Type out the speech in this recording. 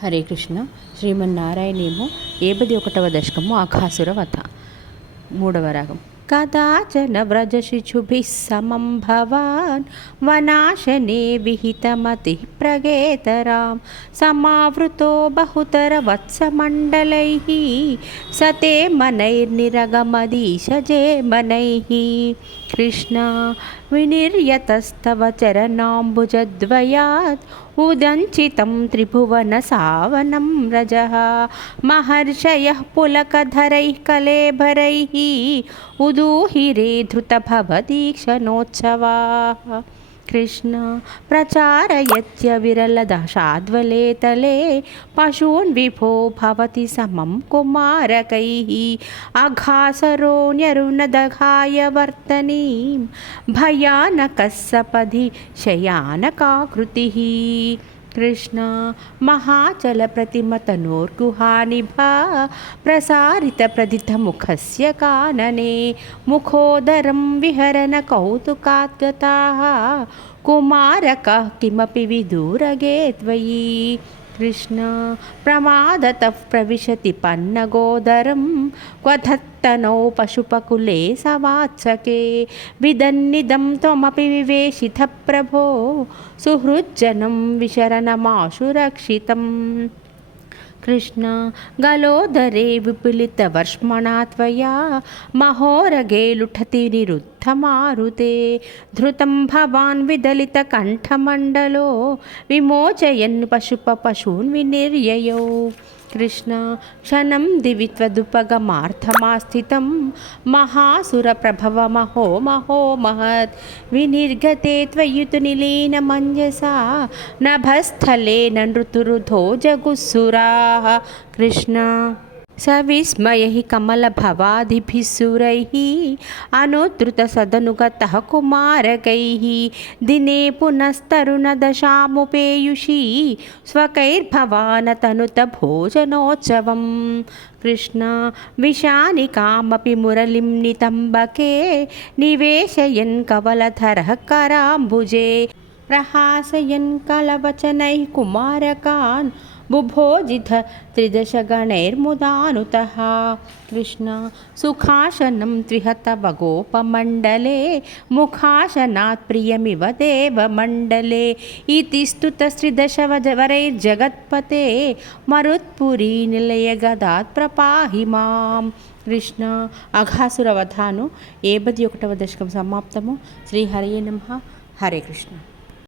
హరే కృష్ణ. శ్రీమన్నారాయణేమో 71వ దశకము అఘాసుర వధ. 3వ రాగం. కదాచన వ్రజశిశుభిः సమం భవాన్ వనాశనే విహితమతి ప్రగేతరాం సమావృతో బహుతర వత్సమండలైః సతే మనైర్నిరగమదీశజే మనైః. కృష్ణ వినిర్యతస్తవ చరణాంబుజద్వయాత్ ఉదంచితం త్రిభువన సావనం రజః మహర్షయః పులకధరైః కళేబరైః ఉదూహిరే ధృతభవదీక్షణోత్సవాః. కృష్ణ ప్రచారయత్య విరలదశాద్వలే తలే పశూన్ విభో భవతి సమం కుమారకైః అఘాసరోऽన్యరుణదఘాయ వర్తనీం భయానకः సపది శయానకాకృతిః. కృష్ణ మహాచల ప్రతిమతనోర్గుహానిభా ప్రసారిత ప్రదితముఖస్య కాననే ముఖోదరం విహరణ కౌతుకాద్గతాః కుమారకः కిమపి విదూరగే త్వయి. కృష్ణ ప్రమాదతః ప్రవిశతి పన్నగోదరం క్వధత్తనౌ పశుపకులే సవాత్సకే విదన్నిదం త్వమపి వివేశితః ప్రభో సుహృజ్జనం విశరణమాశు రక్షితం. కృష్ణ గలోదరే విపులితవర్ష్మణా త్వయా మహోరగే లుఠతి నిరుద్ధమారుతే ధృతం భవాన్ విదలితకంఠమండలో విమోచయన్ పశూన్ వినిర్యయౌ. కృష్ణ క్షణం దివి త్వదుపగమార్థమాస్థితం మహాసురప్రభవ మహో మహో మహత్ వినిర్గతే త్వయుతు నిలీనమంజసా నభస్థలేన నృతురుధో జగుస్సురాః. కృష్ణ సవిస్మయైః కమలభవాదిభిः సురైః అనుద్ధృతసదనుగతः కుమారకైః దినే పునస్తరుణదశాముపేయుషీ స్వకైర్భవానతనుత భోజనోత్సవం. కృష్ణ విషానికామపి మురళిం నితంబకే నివేశయన్ కవలధరः कराम्बुजे ప్రహాసయన్ కలవచనైః కుమారకాన్ బుభోజిత త్రిదశగణైర్ముదానుతః. కృష్ణ సుఖాసనం త్విహతవ గోపమండలే ముఖాసనాత్ ప్రియమివ దేవమండలే ఇతి స్తుతస్త్రిదశవరైర్జగత్పతే మరుత్పురీ నిలయగదాత్ ప్రపాహి మాం. కృష్ణ అఘాసుర వధాను 71వ దశకం సమాప్తము. శ్రీ హరయే నమః. హరే కృష్ణ.